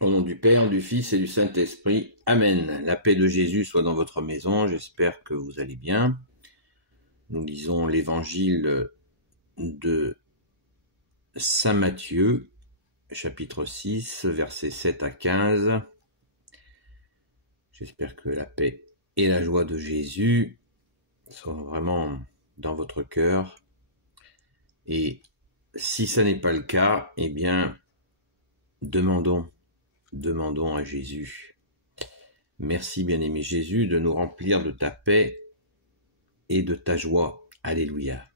Au nom du Père, du Fils et du Saint-Esprit. Amen. La paix de Jésus soit dans votre maison. J'espère que vous allez bien. Nous lisons l'évangile de Saint Matthieu, chapitre 6, versets 7 à 15. J'espère que la paix et la joie de Jésus sont vraiment dans votre cœur. Et si ça n'est pas le cas, eh bien, demandons à Jésus. Merci, bien-aimé Jésus, de nous remplir de ta paix et de ta joie. Alléluia.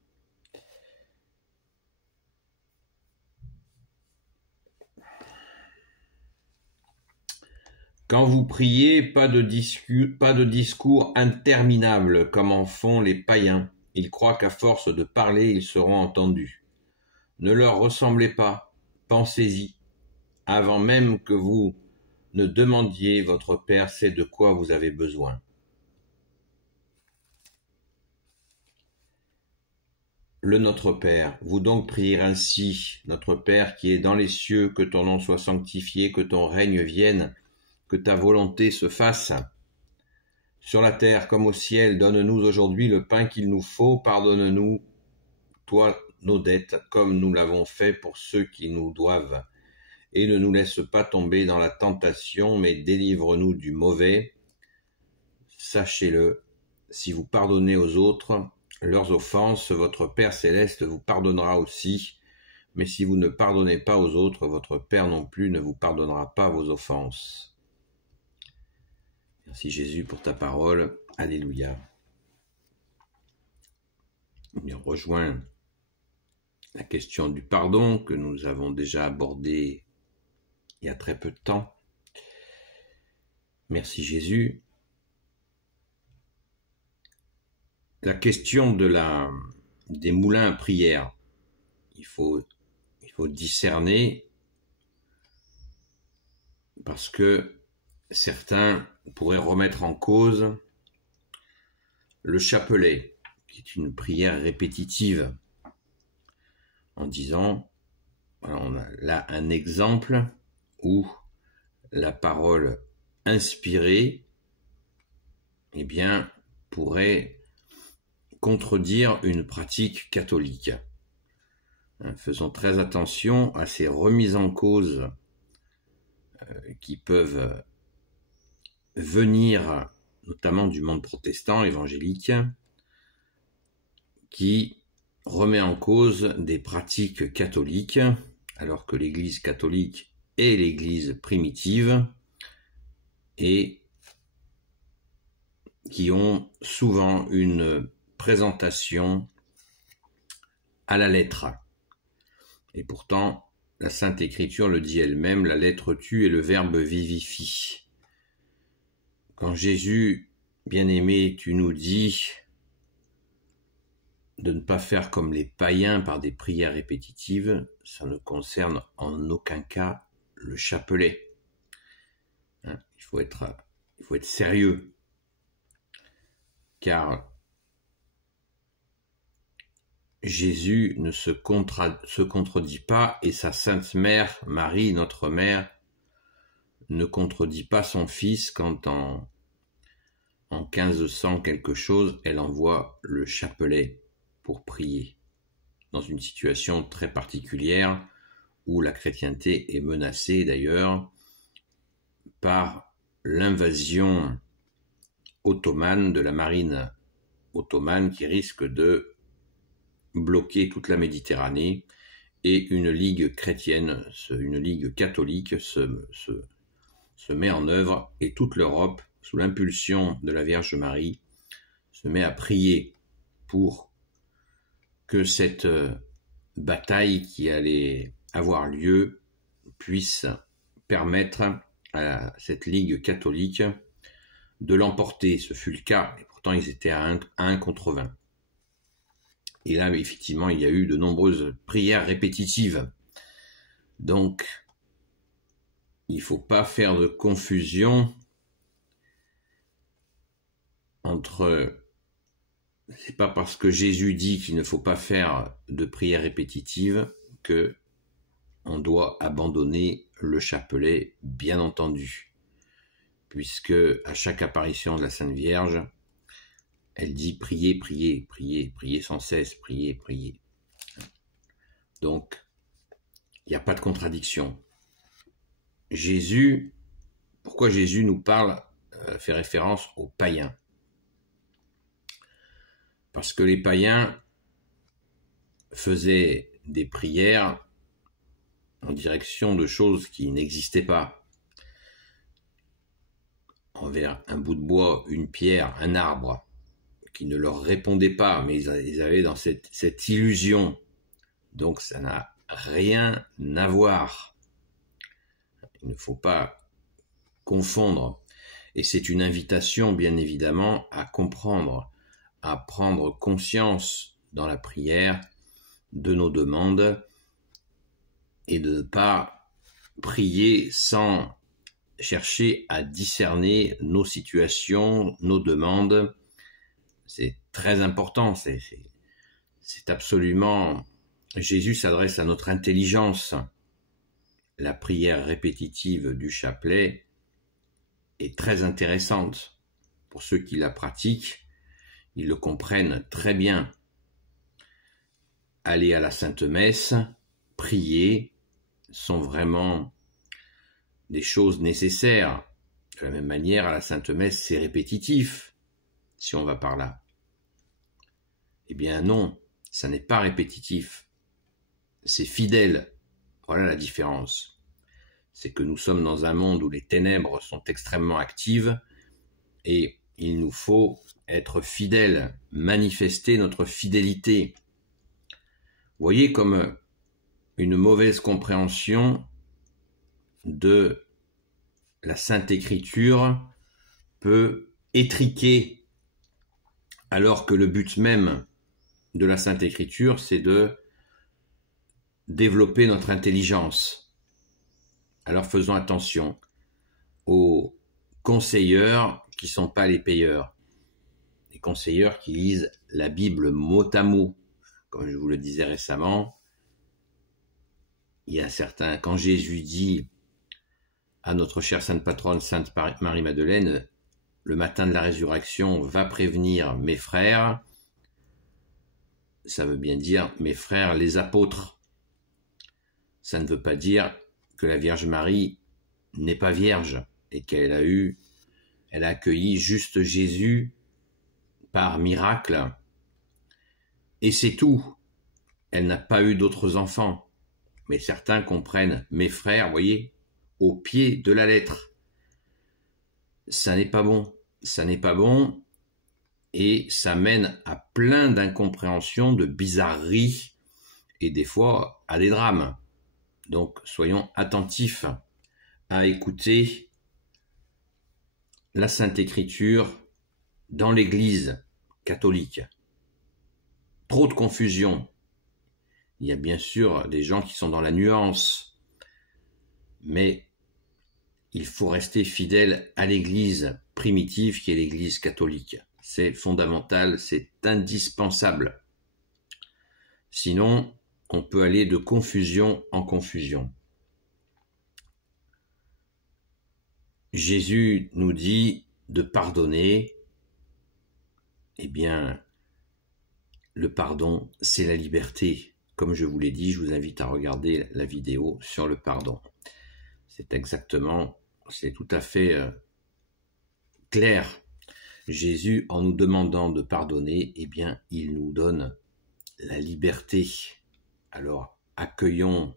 Quand vous priez, pas de discours interminables comme en font les païens. Ils croient qu'à force de parler, ils seront entendus. Ne leur ressemblez pas, pensez-y. Avant même que vous ne demandiez, votre Père sait de quoi vous avez besoin. Le Notre Père, vous donc priez ainsi, Notre Père qui est dans les cieux, que ton nom soit sanctifié, que ton règne vienne, que ta volonté se fasse. Sur la terre comme au ciel, donne-nous aujourd'hui le pain qu'il nous faut, pardonne-nous, toi, nos dettes, comme nous l'avons fait pour ceux qui nous doivent. Et ne nous laisse pas tomber dans la tentation, mais délivre-nous du mauvais. Sachez-le, si vous pardonnez aux autres leurs offenses, votre Père céleste vous pardonnera aussi. Mais si vous ne pardonnez pas aux autres, votre Père non plus ne vous pardonnera pas vos offenses. Merci Jésus pour ta parole. Alléluia. On rejoint la question du pardon que nous avons déjà abordée il y a très peu de temps. Merci Jésus. La question des moulins à prière. Il faut discerner parce que certains pourraient remettre en cause le chapelet, qui est une prière répétitive, en disant, on a là un exemple où la parole inspirée, eh bien, pourrait contredire une pratique catholique. Faisons très attention à ces remises en cause qui peuvent venir notamment du monde protestant évangélique, qui remet en cause des pratiques catholiques, alors que l'Église catholique est l'Église primitive et qui ont souvent une présentation à la lettre. Et pourtant, la Sainte Écriture le dit elle-même, la lettre tue et le Verbe vivifie. Quand Jésus, bien-aimé, tu nous dis de ne pas faire comme les païens par des prières répétitives, ça ne concerne en aucun cas le chapelet. Il faut être sérieux, car Jésus ne se contredit pas et sa Sainte Mère, Marie, notre Mère, ne contredit pas son Fils quand en 1500 quelque chose, elle envoie le chapelet pour prier, dans une situation très particulière où la chrétienté est menacée d'ailleurs par l'invasion ottomane de la marine ottomane qui risque de bloquer toute la Méditerranée, et une ligue chrétienne, une ligue catholique se met en œuvre, et toute l'Europe, sous l'impulsion de la Vierge Marie, se met à prier pour que cette bataille qui allait avoir lieu puisse permettre à cette ligue catholique de l'emporter. Ce fut le cas, et pourtant ils étaient à 1 contre 20. Et là, effectivement, il y a eu de nombreuses prières répétitives. Donc, il ne faut pas faire de confusion entre... C'est pas parce que Jésus dit qu'il ne faut pas faire de prières répétitives que on doit abandonner le chapelet, bien entendu, puisque à chaque apparition de la Sainte Vierge, elle dit priez, priez, priez, priez sans cesse, priez, priez. Donc, il n'y a pas de contradiction. Pourquoi Jésus nous parle, fait référence aux païens? Parce que les païens faisaient des prières en direction de choses qui n'existaient pas. Envers un bout de bois, une pierre, un arbre, qui ne leur répondait pas, mais ils avaient dans cette illusion. Donc ça n'a rien à voir. Il ne faut pas confondre. Et c'est une invitation, bien évidemment, à comprendre, à prendre conscience dans la prière de nos demandes et de ne pas prier sans chercher à discerner nos situations, nos demandes. C'est très important, c'est absolument... Jésus s'adresse à notre intelligence. La prière répétitive du chapelet est très intéressante. Pour ceux qui la pratiquent, ils le comprennent très bien. Aller à la Sainte Messe, prier, sont vraiment des choses nécessaires. De la même manière, à la Sainte Messe, c'est répétitif, si on va par là. Eh bien non, ça n'est pas répétitif. C'est fidèle. Voilà la différence. C'est que nous sommes dans un monde où les ténèbres sont extrêmement actives et il nous faut être fidèles, manifester notre fidélité. Vous voyez comme une mauvaise compréhension de la Sainte Écriture peut étriquer, alors que le but même de la Sainte Écriture, c'est de développer notre intelligence. Alors faisons attention aux conseilleurs qui ne sont pas les payeurs. Les conseilleurs qui lisent la Bible mot à mot. Comme je vous le disais récemment, il y a certains, quand Jésus dit à notre chère Sainte Patronne, Sainte Marie-Madeleine, le matin de la résurrection, va prévenir mes frères, ça veut bien dire mes frères les apôtres. Ça ne veut pas dire que la Vierge Marie n'est pas vierge et qu'elle a accueilli juste Jésus par miracle. Et c'est tout. Elle n'a pas eu d'autres enfants. Mais certains comprennent mes frères, vous voyez, au pied de la lettre. Ça n'est pas bon. Ça n'est pas bon. Et ça mène à plein d'incompréhensions, de bizarreries et des fois à des drames. Donc soyons attentifs à écouter la Sainte Écriture dans l'Église catholique. Trop de confusion. Il y a bien sûr des gens qui sont dans la nuance, mais il faut rester fidèle à l'Église primitive qui est l'Église catholique. C'est fondamental, c'est indispensable. Sinon, on peut aller de confusion en confusion. Jésus nous dit de pardonner. Eh bien, le pardon, c'est la liberté. Comme je vous l'ai dit, je vous invite à regarder la vidéo sur le pardon. C'est tout à fait clair. Jésus, en nous demandant de pardonner, eh bien, il nous donne la liberté. Alors, accueillons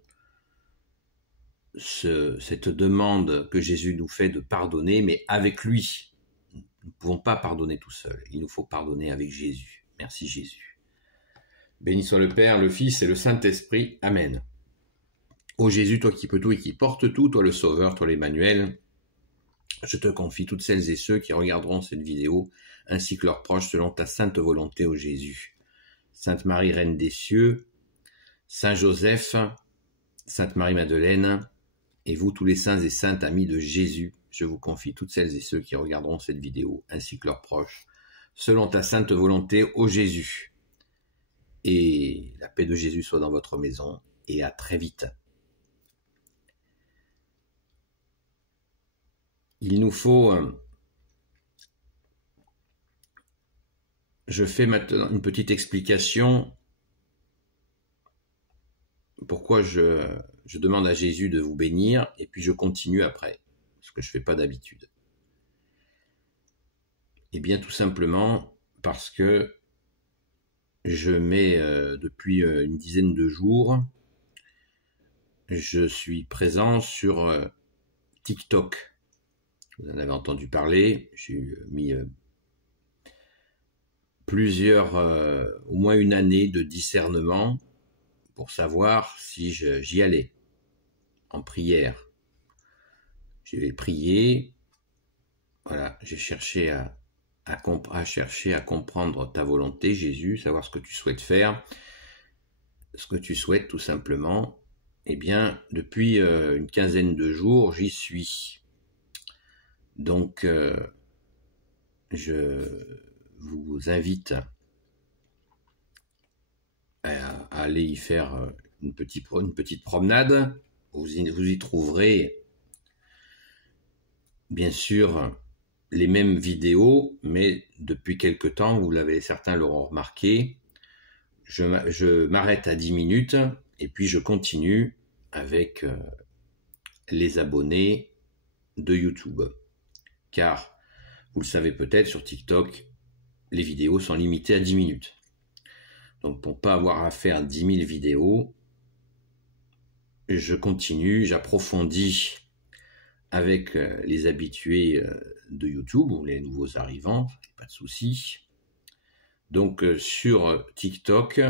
cette demande que Jésus nous fait de pardonner, mais avec lui. Nous ne pouvons pas pardonner tout seul. Il nous faut pardonner avec Jésus. Merci Jésus. Béni soit le Père, le Fils et le Saint-Esprit. Amen. Ô Jésus, toi qui peux tout et qui portes tout, toi le Sauveur, toi l'Emmanuel, je te confie toutes celles et ceux qui regarderont cette vidéo, ainsi que leurs proches, selon ta sainte volonté, ô Jésus. Sainte Marie, Reine des cieux, Saint Joseph, Sainte Marie-Madeleine, et vous tous les saints et saintes amis de Jésus, je vous confie toutes celles et ceux qui regarderont cette vidéo, ainsi que leurs proches, selon ta sainte volonté, ô Jésus. Et la paix de Jésus soit dans votre maison, et à très vite. il nous faut... je fais maintenant une petite explication pourquoi je demande à Jésus de vous bénir, et puis je continue après, ce que je ne fais pas d'habitude. Eh bien, tout simplement parce que je mets, depuis une dizaine de jours, je suis présent sur TikTok. Vous en avez entendu parler, j'ai mis au moins une année de discernement pour savoir si j'y allais, en prière. J'ai prié, voilà, j'ai cherché à comprendre ta volonté, Jésus, savoir ce que tu souhaites faire, ce que tu souhaites tout simplement. Eh bien, depuis une quinzaine de jours, j'y suis. Donc, je vous invite à aller y faire une petite promenade. Vous y trouverez, bien sûr, les mêmes vidéos, mais depuis quelque temps, certains l'auront remarqué, je m'arrête à 10 minutes et puis je continue avec les abonnés de YouTube. Car, vous le savez peut-être, sur TikTok, les vidéos sont limitées à 10 minutes. Donc pour ne pas avoir à faire 10 000 vidéos, je continue, j'approfondis avec les habitués de YouTube ou les nouveaux arrivants, pas de souci. Donc sur TikTok,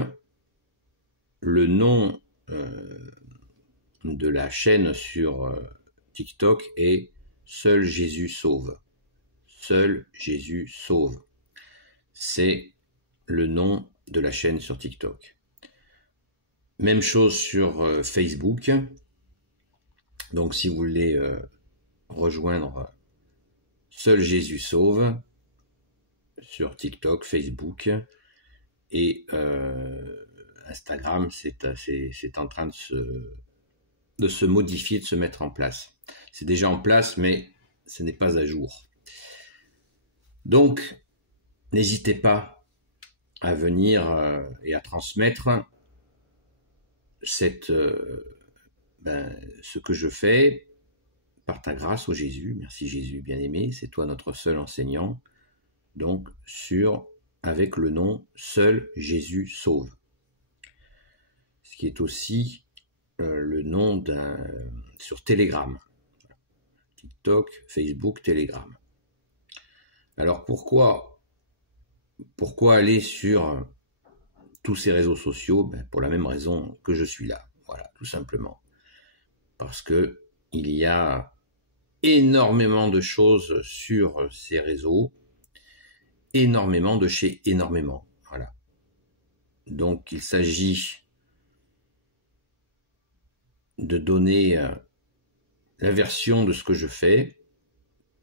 le nom de la chaîne sur TikTok est Seul Jésus sauve. Seul Jésus sauve. C'est le nom de la chaîne sur TikTok. Même chose sur Facebook. Donc si vous voulez rejoindre Seul Jésus sauve sur TikTok, Facebook et Instagram, c'est en train de se modifier, de se mettre en place. C'est déjà en place, mais ce n'est pas à jour. Donc, n'hésitez pas à venir et à transmettre ce que je fais par ta grâce, ô Jésus. Merci Jésus bien-aimé, c'est toi notre seul enseignant. Donc, avec le nom Seul Jésus sauve. Ce qui est aussi le nom sur Telegram. TikTok, Facebook, Telegram. Alors pourquoi aller sur tous ces réseaux sociaux? Pour la même raison que je suis là. Voilà, tout simplement. Parce que il y a énormément de choses sur ces réseaux, énormément de chez énormément. Voilà. Donc il s'agit de donner la version de ce que je fais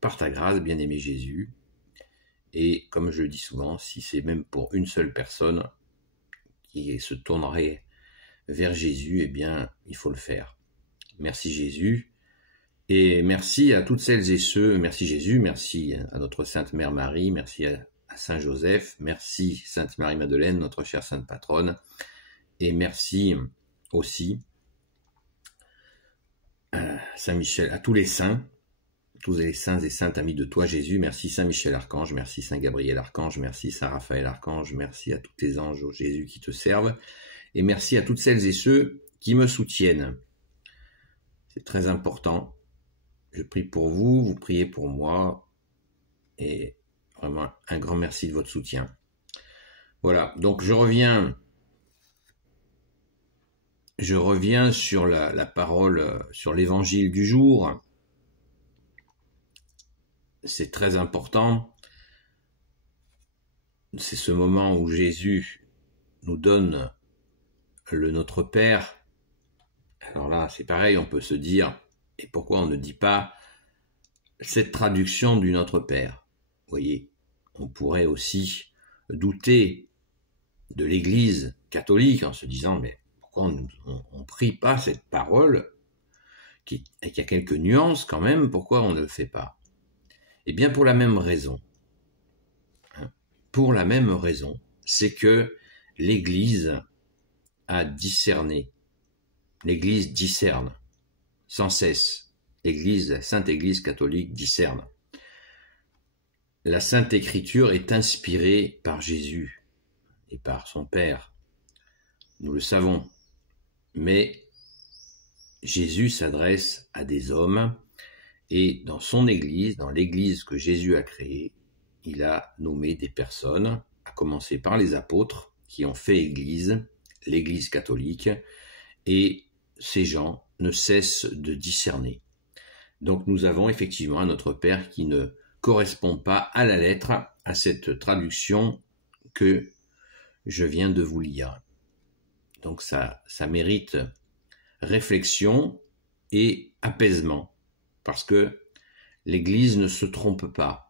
par ta grâce, bien-aimé Jésus. Et comme je le dis souvent, si c'est même pour une seule personne qui se tournerait vers Jésus, eh bien, il faut le faire. Merci Jésus. Et merci à toutes celles et ceux, merci Jésus, merci à notre Sainte Mère Marie, merci à Saint Joseph, merci Sainte Marie-Madeleine, notre chère Sainte Patronne, et merci aussi à Saint Michel, à tous les saints et saintes amis de toi Jésus. Merci Saint Michel Archange, merci Saint Gabriel Archange, merci Saint Raphaël Archange, merci à tous tes anges, ô Jésus, qui te servent, et merci à toutes celles et ceux qui me soutiennent. C'est très important. Je prie pour vous, vous priez pour moi, et vraiment un grand merci de votre soutien. Voilà, donc je reviens sur la parole, sur l'évangile du jour. C'est très important. C'est ce moment où Jésus nous donne le Notre Père. Alors là, c'est pareil, on peut se dire, et pourquoi on ne dit pas cette traduction du Notre Père? Vous voyez, on pourrait aussi douter de l'Église catholique en se disant, mais pourquoi on ne prie pas cette parole qui a quelques nuances quand même, pourquoi on ne le fait pas? Eh bien, pour la même raison. Pour la même raison, c'est que l'Église a discerné. L'Église discerne sans cesse. L'Église, la Sainte Église catholique discerne. La Sainte Écriture est inspirée par Jésus et par son Père. Nous le savons. Mais Jésus s'adresse à des hommes et dans son Église, dans l'Église que Jésus a créée, il a nommé des personnes, à commencer par les apôtres qui ont fait Église, l'Église catholique, et ces gens ne cessent de discerner. Donc nous avons effectivement un Notre Père qui ne correspond pas à la lettre à cette traduction que je viens de vous lire. Donc ça mérite réflexion et apaisement, parce que l'Église ne se trompe pas.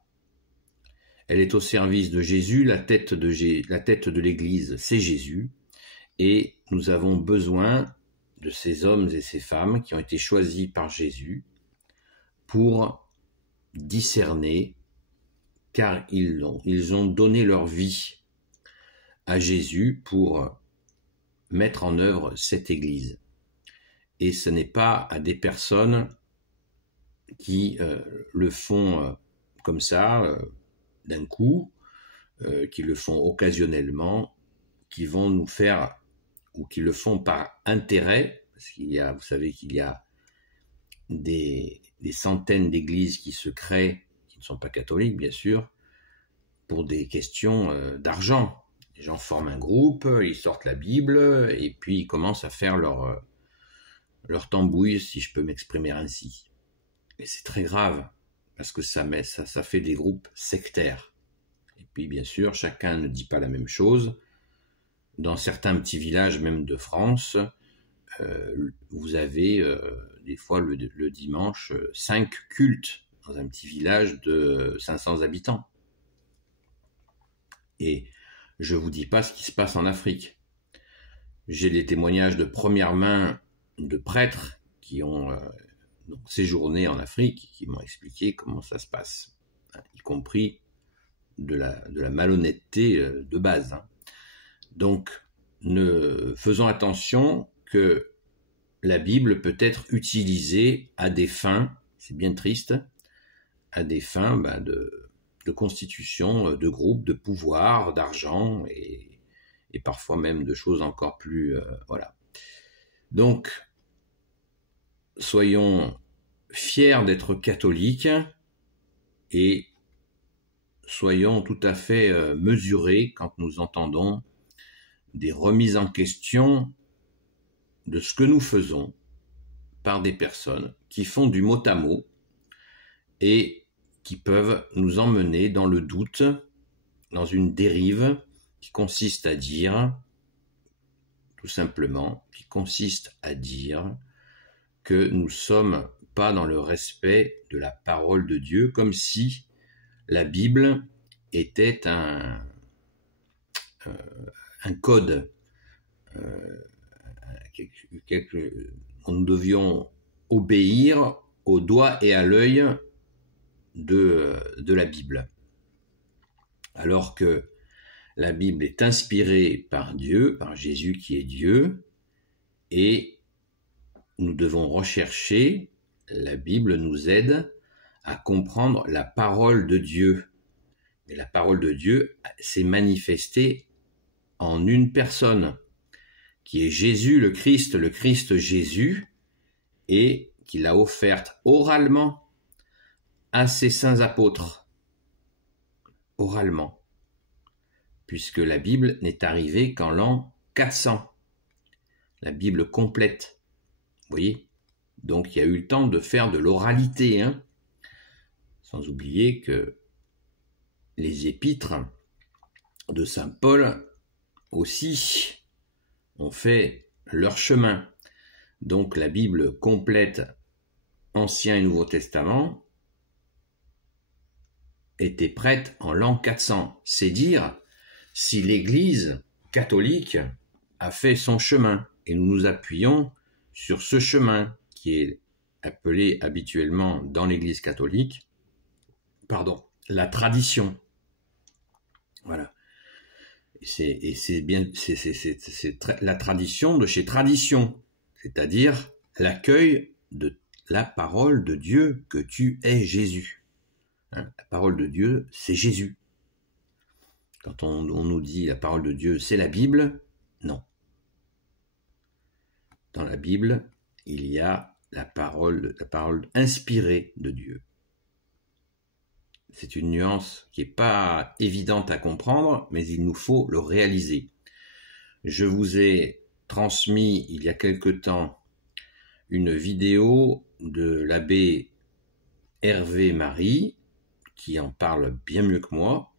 Elle est au service de Jésus, la tête de l'Église, c'est Jésus, et nous avons besoin de ces hommes et ces femmes qui ont été choisis par Jésus pour discerner, car ils ont donné leur vie à Jésus pour mettre en œuvre cette Église. Et ce n'est pas à des personnes qui le font comme ça, d'un coup, qui le font occasionnellement, qui vont nous faire, ou qui le font par intérêt, parce vous savez qu'il y a des centaines d'églises qui se créent, qui ne sont pas catholiques bien sûr, pour des questions d'argent. Les gens forment un groupe, ils sortent la Bible, et puis ils commencent à faire leur tambouille, si je peux m'exprimer ainsi. Et c'est très grave, parce que ça fait des groupes sectaires. Et puis bien sûr, chacun ne dit pas la même chose. Dans certains petits villages, même de France, vous avez des fois le dimanche 5 cultes dans un petit village de 500 habitants. Et je ne vous dis pas ce qui se passe en Afrique. J'ai des témoignages de première main de prêtres qui ont séjourné en Afrique, qui m'ont expliqué comment ça se passe, y compris de la malhonnêteté de base. Donc, faisons attention que la Bible peut être utilisée à des fins, c'est bien triste, à des fins de constitution de groupes, de pouvoir, d'argent et parfois même de choses encore plus... voilà. Donc, soyons fiers d'être catholiques et soyons tout à fait mesurés quand nous entendons des remises en question de ce que nous faisons par des personnes qui font du mot à mot et qui peuvent nous emmener dans le doute, dans une dérive qui consiste à dire, tout simplement, que nous ne sommes pas dans le respect de la parole de Dieu, comme si la Bible était un code. Nous devions obéir au doigt et à l'œil de la Bible. Alors que la Bible est inspirée par Dieu, par Jésus qui est Dieu, et nous devons rechercher, la Bible nous aide à comprendre la parole de Dieu. Et la parole de Dieu s'est manifestée en une personne, qui est Jésus, le Christ Jésus, et qui l'a offerte oralement à ses saints apôtres. Oralement. Puisque la Bible n'est arrivée qu'en l'an 400. La Bible complète. Vous voyez ? Donc il y a eu le temps de faire de l'oralité, sans oublier que les épîtres de saint Paul aussi ont fait leur chemin. Donc la Bible complète, Ancien et Nouveau Testament, était prête en l'an 400. C'est dire si l'Église catholique a fait son chemin. Et nous nous appuyons sur ce chemin qui est appelé habituellement dans l'Église catholique la tradition. Voilà. Et c'est bien, c'est la tradition de chez tradition, c'est-à-dire l'accueil de la parole de Dieu que tu es Jésus. Hein, la parole de Dieu, c'est Jésus. Quand on nous dit la parole de Dieu, c'est la Bible, non. Dans la Bible, il y a la parole inspirée de Dieu. C'est une nuance qui n'est pas évidente à comprendre, mais il nous faut le réaliser. Je vous ai transmis il y a quelque temps une vidéo de l'abbé Hervé Marie, qui en parle bien mieux que moi,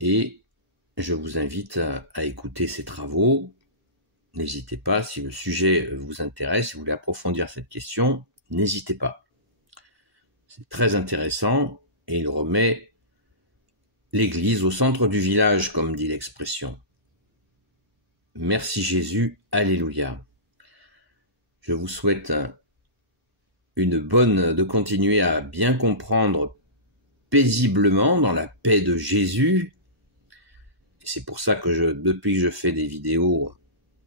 et je vous invite à écouter ses travaux. N'hésitez pas, si le sujet vous intéresse, si vous voulez approfondir cette question, n'hésitez pas. C'est très intéressant. Et il remet l'église au centre du village, comme dit l'expression. Merci Jésus, alléluia. Je vous souhaite de continuer à bien comprendre paisiblement dans la paix de Jésus. Et c'est pour ça que depuis que je fais des vidéos,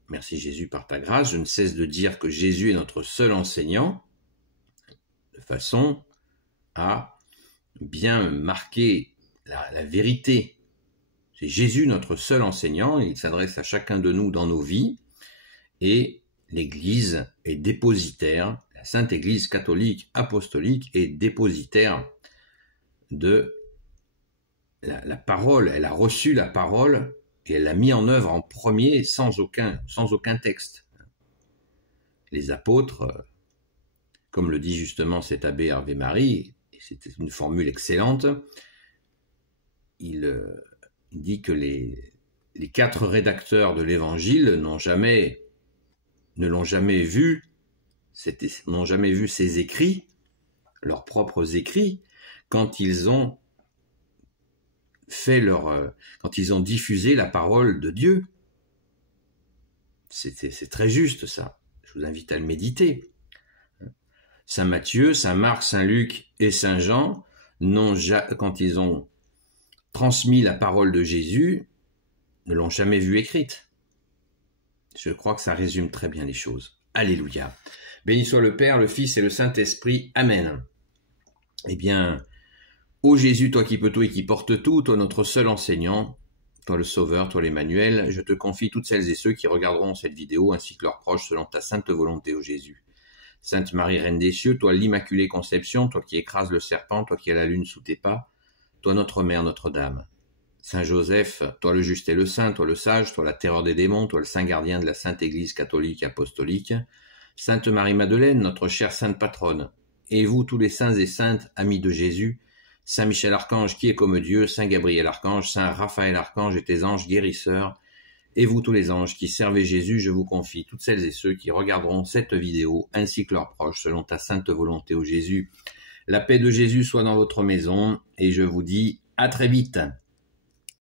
merci Jésus par ta grâce, je ne cesse de dire que Jésus est notre seul enseignant, de façon à bien marquer la vérité. C'est Jésus notre seul enseignant, il s'adresse à chacun de nous dans nos vies, et l'Église est dépositaire, la Sainte Église catholique apostolique est dépositaire de la parole. Elle a reçu la parole et elle l'a mis en œuvre en premier sans aucun texte. Les apôtres, comme le dit justement cet abbé Hervé Marie, c'était une formule excellente, il dit que les 4 rédacteurs de l'Évangile ne l'ont jamais vu, n'ont jamais vu ces écrits, leurs propres écrits, quand ils ont quand ils ont diffusé la parole de Dieu. C'est très juste ça. Je vous invite à le méditer. Saint Matthieu, Saint Marc, Saint Luc et Saint Jean, quand ils ont transmis la parole de Jésus, ne l'ont jamais vue écrite. Je crois que ça résume très bien les choses. Alléluia. Béni soit le Père, le Fils et le Saint-Esprit. Amen. Eh bien, ô Jésus, toi qui peux tout et qui portes tout, toi notre seul enseignant, toi le Sauveur, toi l'Emmanuel, je te confie toutes celles et ceux qui regarderont cette vidéo ainsi que leurs proches selon ta sainte volonté, ô Jésus. Sainte Marie, Reine des cieux, toi l'Immaculée Conception, toi qui écrases le serpent, toi qui as la lune sous tes pas, toi notre Mère, Notre-Dame. Saint Joseph, toi le juste et le saint, toi le sage, toi la terreur des démons, toi le saint gardien de la Sainte Église catholique apostolique. Sainte Marie-Madeleine, notre chère sainte patronne. Et vous, tous les saints et saintes, amis de Jésus, Saint Michel Archange qui est comme Dieu, Saint Gabriel Archange, Saint Raphaël Archange et tes anges guérisseurs, et vous tous les anges qui servez Jésus, je vous confie toutes celles et ceux qui regarderont cette vidéo, ainsi que leurs proches, selon ta sainte volonté, ô Jésus. La paix de Jésus soit dans votre maison, et je vous dis à très vite.